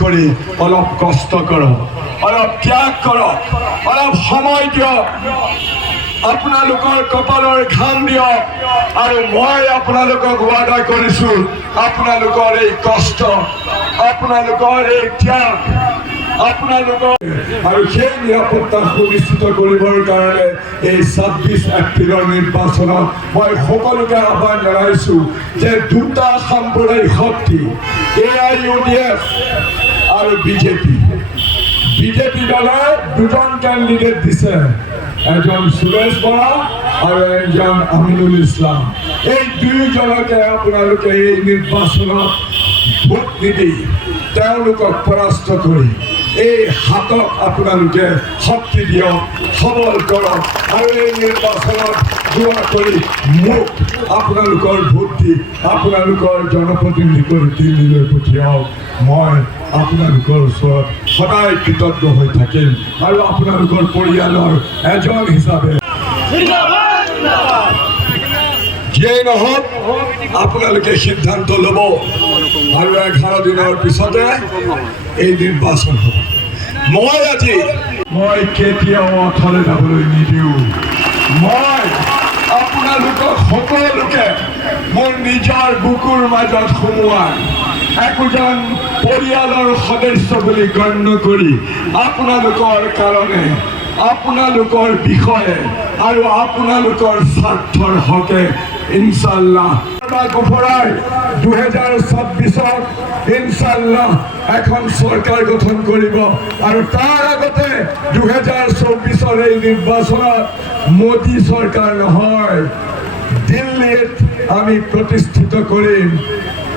কৰি অলপ কষ্ট কৰক, অলপ ত্যাগ কৰক, অলপ সময় দিয়ক, আপোনালোকৰ কপালৰ ঘাম দিয়ক। আৰু মই আপোনালোকক ৱাদা কৰিছোঁ, আপোনালোকৰ এই কষ্ট, আপোনালোকৰ এই ত্যাগ, আপোনালোকৰ আৰু সেই নিৰাপত্তা সুনিশ্চিত কৰিবৰ কাৰণে এই ২৬ এপ্ৰিলৰ নিৰ্বাচনত মই সকলোকে আহ্বান জনাইছোঁ যে দুটা সাম্প্ৰদায়িক শক্তি AIUDF আৰু বিজেপি দলে দুজন কেণ্ডিডেট দিছে, এজন সুৰেশ বৰা আৰু এজন আমিনুল ইছলাম। এই দুয়োজনকে আপোনালোকে এই নিৰ্বাচনত ভোট নিদি তেওঁলোকক পৰাস্ত কৰি এই হাতক আপোনালোকে শক্তি দিয়ক, সবল কৰক আৰু এই নিৰ্বাচনত যোৱা কৰি মোক আপোনালোকৰ ভোট দি আপোনালোকৰ জনপ্ৰতিনিধি কৰি দিল্লীলৈ পঠিয়াওক। মই আপোনালোকৰ ওচৰত সদায় কৃতজ্ঞ হৈ থাকিম আৰু আপোনালোকৰ পৰিয়ালৰ এজন হিচাপে যিয়েই নহওক আপোনালোকে সিদ্ধান্ত ল'ব আৰু 11 দিনৰ পিছতে এই নিৰ্বাচন হ'ব। মই কেতিয়াও অথলে যাবলৈ নিদিওঁ। মই আপোনালোকক সকলোকে মোৰ নিজৰ বুকুৰ মাজত সোমোৱাই একোজন পৰিয়ালৰ সদস্য বুলি গণ্য কৰি আপোনালোকৰ কাৰণে, আপোনালোকৰ বিষয়ে আৰু আপোনালোকৰ স্বাৰ্থৰ হকে ইনশাআল্লাহ 2026 ইনশাআল্লাহ এখন চৰকাৰ গঠন কৰিব আৰু তাৰ আগতে 2024 এই নিৰ্বাচনত মোদী চৰকাৰ নহয়, দিল্লীত আমি প্ৰতিষ্ঠিত কৰিম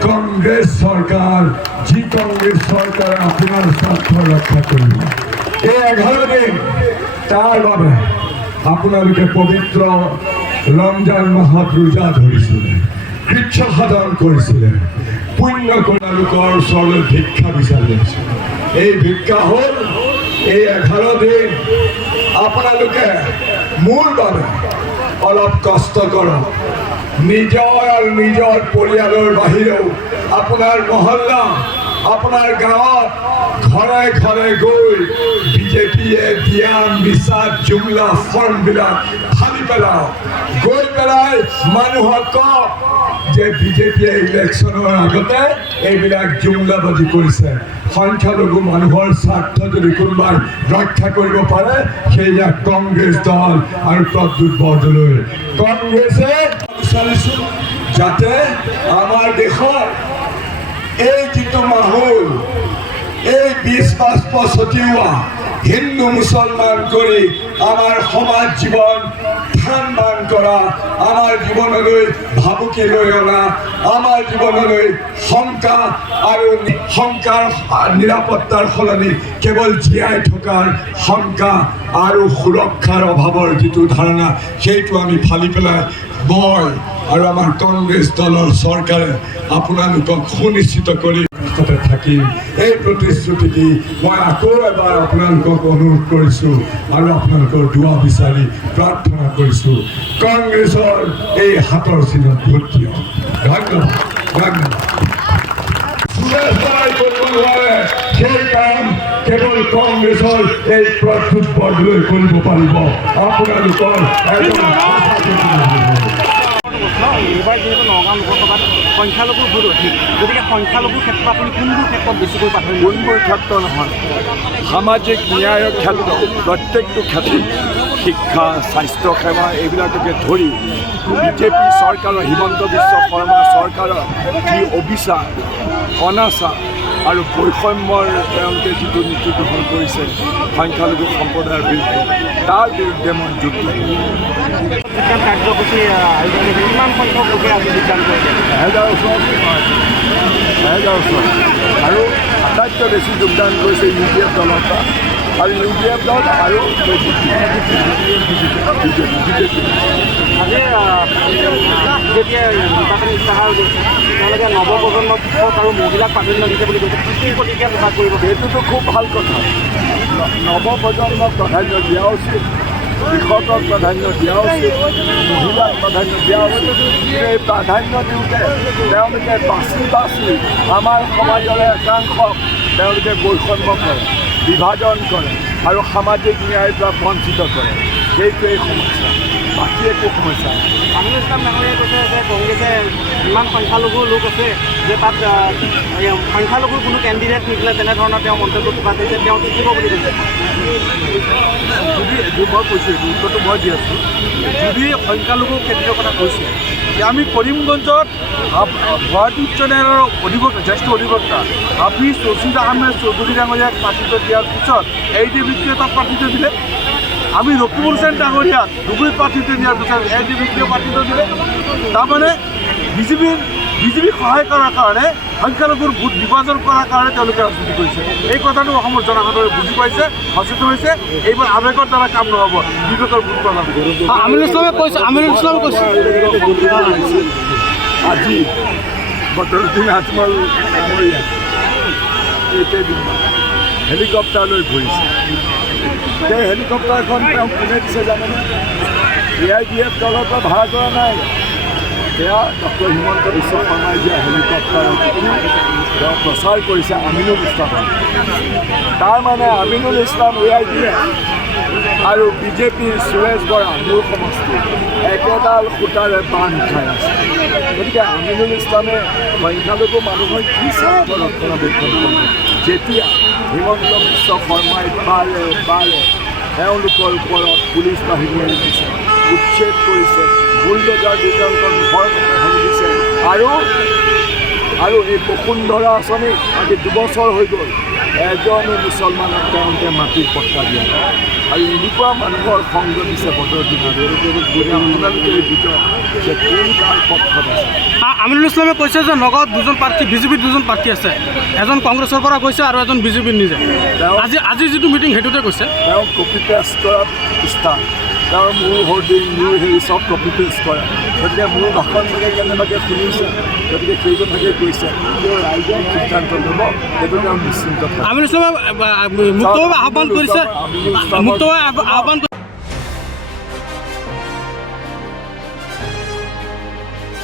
কংগ্ৰেছ চৰকাৰ, যি কংগ্ৰেছ চৰকাৰে আপোনাৰ স্বাৰ্থ ৰক্ষা কৰিব। এই 11 দিন তাৰ বাবে আপোনালোকে পবিত্ৰ ৰমজান মাহত ৰোজা ধৰিছিলে, কৃচ্ছ সাধন কৰিছিলে, পুণ্য আপোনালোকৰ ওচৰলৈ ভিক্ষা বিচাৰি আছে। এই ভিক্ষা হ'ল এই 11 দিন আপোনালোকে মোৰ বাবে অলপ কষ্ট কৰক, নিজৰ আৰু নিজৰ পৰিয়ালৰ বাহিৰেও আপোনাৰ মহল্লা, আপোনাৰ গাঁৱত ঘৰে ঘৰে গৈ বিজেপিয়ে দিয়া মিছা জুমলা ফৰ্মবিলাক ফালি পেলাওক, গৈ পেলাই মানুহক কওক যে বিজেপিয়ে ইলেকশ্যনৰ আগতে এইবিলাক জুমলাবাজি কৰিছে। সংখ্যালঘু মানুহৰ স্বাৰ্থ যদি কোনোবাই ৰক্ষা কৰিব পাৰে সেয়া কংগ্ৰেছ দল আৰু প্ৰদ্যুৎ বৰদলৈ। কংগ্ৰেছে বিচাৰিছোঁ যাতে আমাৰ দেশৰ এই যিটো মাহোল, এই ২০-২৫ ছটিওৱা হিন্দু মুছলমান কৰি আমাৰ সমাজ জীৱন ঠান কৰা, আমাৰ জীৱনলৈ ভাবুকি লৈ অনা, আমাৰ জীৱনলৈ শংকা আৰু নিৰাপত্তাৰ সলনি কেৱল জীয়াই থকাৰ শংকা আৰু সুৰক্ষাৰ অভাৱৰ যিটো ধাৰণা, সেইটো আমি ফালি পেলাই মই আৰু আমাৰ কংগ্ৰেছ দলৰ চৰকাৰে আপোনালোকক সুনিশ্চিত কৰি থাকিম। এই প্ৰতিশ্ৰুতি দি মই আকৌ এবাৰ আপোনালোকক অনুৰোধ কৰিছোঁ আৰু আপোনালোকৰ দুৱা বিচাৰি প্ৰাৰ্থনা কৰিছোঁ, কংগ্ৰেছৰ এই হাতৰ চিনত ভোট দিয়ক। ধন্যবাদ, ধন্যবাদ। সুৰেশ বৰাই কৰিব নোৱাৰে, সেই কাম কেৱল কংগ্ৰেছৰ এই প্ৰদ্যুৎ বৰদলৈ কৰিব পাৰিব। আপোনালোকৰ এজন এইবাৰ যিহেতু নগাঁও লোকসভাত সংখ্যালঘুৰ ভোট অধিক, গতিকে সংখ্যালঘুৰ ক্ষেত্ৰত আপুনি কোনবোৰ ক্ষেত্ৰত বেছিকৈ প্ৰাধান্য? কোনবোৰ ক্ষেত্ৰ নহয়, সামাজিক ন্যায়ৰ ক্ষেত্ৰত প্ৰত্যেকটো ক্ষেত্ৰত শিক্ষা, স্বাস্থ্যসেৱা এইবিলাককে ধৰি বিজেপি চৰকাৰৰ, হিমন্ত বিশ্ব শৰ্মা চৰকাৰৰ যি অবিচাৰ, অনাচাৰ আৰু বৈষম্যৰ তেওঁলোকে যিটো নীতি গ্ৰহণ কৰিছে সংখ্যালঘু সম্প্ৰদায়ৰ বিৰুদ্ধে, তাৰ বিৰুদ্ধে মই যুদ্ধ কাৰ্যসূচী আয়োজনে কিমান সংখ্যক লোকে আজি যোগদান কৰিছে? 1000 ওচৰত আৰু আটাইতকৈ বেছি যোগদান কৰিছে UDF দলৰ পৰা, আৰু UDF দল আৰু বিজেপি। আজি বিজেপিয়ে নিৰ্বাচনী ইস্তাহাৰ উলিয়াইছে, তেওঁলোকে নৱপ্ৰজন্মক আৰু মহিলাক প্ৰাধান্য দিছে বুলি কৈছে, কি প্ৰতিক্ৰিয়া প্ৰকাশ কৰিব? এইটোতো খুব ভাল কথা, নৱপ্ৰজন্মক প্ৰাধান্য দিয়া উচিত, কৃষকক প্ৰাধান্য দিয়া উচিত, মহিলাক প্ৰাধান্য দিয়া উচিত। এই প্ৰাধান্য দিওঁতে তেওঁলোকে বাছি বাছি আমাৰ সমাজৰ একাংশ তেওঁলোকে বৈষম্য কৰে, বিভাজন কৰে আৰু সামাজিক ন্যায়ৰ পৰা বঞ্চিত কৰে। সেইটোৱেই সমস্যা, বাকী একো সমস্যা নাই। আমিনুল ইছলাম ডাঙৰীয়াই কৈছে যে কংগ্ৰেছে ইমান সংখ্যালঘু লোক আছে যে তাত সংখ্যালঘুৰ কোনো কেণ্ডিডেট নিদিলে তেনেধৰণৰ তেওঁ মন্তব্য প্ৰকাশ কৰিছে, তেওঁ জিকিব বুলি কৈছে। যদি মই কৈছোঁ এইটো উত্তৰটো মই দি আছোঁ, যদি সংখ্যালঘু কেন্দ্ৰীয় কথা কৈছে যে আমি কৰিমগঞ্জত গুৱাহাটী উচ্চ ন্যায়ালয়ৰ অধিবক্তা, জ্যেষ্ঠ অধিবক্তা হাফিজ ৰছিদ আহমেদ চৌধুৰী ডাঙৰীয়াক প্ৰাৰ্থিত্ব দিয়াৰ পিছত ADB-য়ে তাত প্ৰাৰ্থিত্ব দিলে। আমি ৰকিবুল হুছেইন ডাঙৰীয়াক ধুবুৰীত প্ৰাৰ্থিত্ব দিয়াৰ পিছত ADB-য়ে প্ৰাৰ্থিত্ব দিলে। তাৰমানে বিজেপিক সহায় কৰাৰ কাৰণে, সংখ্যালঘুৰ ভোট বিভাজন কৰাৰ কাৰণে তেওঁলোকে ৰাজনীতি কৰিছে। এই কথাটো অসমৰ জনসাধাৰণে বুজি পাইছে, সচেতন হৈছে। এইবাৰ আৱেগৰ দ্বাৰা কাম নহ'ব, বিবেকৰ ভোট প্ৰদান কৰিব। আমিনুল ইছলামে কৈছে আজি বদৰুদ্দিন আজমল ডাঙৰীয়া এইকেইদিন হেলিকপ্টাৰলৈ ঘূৰিছে। সেই হেলিকপ্টাৰখন তেওঁ কোনে দিছে জানেনে? AIDF দলৰ পৰা ভাড়া কৰা নাই। সেয়া ডক্টৰ হিমন্ত বিশ্ব শৰ্মাই দিয়া হেলিকপ্টাৰত তেওঁ প্ৰচাৰ কৰিছে আমিনুল ইছলামক। তাৰমানে আমিনুল ইছলাম AIDF আৰু বিজেপিৰ সুৰেশ বৰা মূল সমষ্টি একেডাল সূতাৰে বান্ধ খাই আছে। গতিকে আমিনুল ইছলামে সংখ্যালঘু মানুহৰ কি ৰক্ষণাবেক্ষণ কৰিব? যেতিয়া হিমন্ত বিশ্ব শৰ্মাই বাৰে বাৰে তেওঁলোকৰ ওপৰত পুলিচ বাহিনীয়ে দিছে, উচ্ছেদ কৰিছে, বুলডোজাৰ দি তেওঁলোকৰ ঘৰ ভাঙিছে আৰু এই বসুন্ধৰা আঁচনি আজি 2 বছৰ হৈ গ'ল, এজনো মুছলমানক তেওঁলোকে মাটিৰ পট্টা দিয়া নাই। আৰু এনেকুৱা মানুহৰ সংগ দিছে বদৰুদ্দিন আপোনালোকে বুজক যে কোন কাৰ পক্ষত আছে। আমিনুল ইছলামে কৈছে যে নগাঁৱত 2জন প্ৰাৰ্থী, বিজেপিৰ 2জন প্ৰাৰ্থী আছে, এজন কংগ্ৰেছৰ পৰা কৈছে আৰু এজন বিজেপিৰ নিজে। আজি যিটো মিটিং সেইটোতে কৈছে তেওঁ কপি পেষ্ট কৰাত ইচ্ছা, তেওঁৰ মোৰ হৰ্ডিং মোৰ হেৰি চব কপি পেষ্ট কৰে। গতিকে মোৰ ভাষণ চাগে কেনেবাকৈ শুনিছে, গতিকে সেই কথাকে কৈছে। তেওঁ ৰাইজে সিদ্ধান্ত ল'ব, সেইটো তেওঁ নিশ্চিন্ত। আমিনুল ইছলামে মুক্তভাৱে আহ্বান কৰিছে।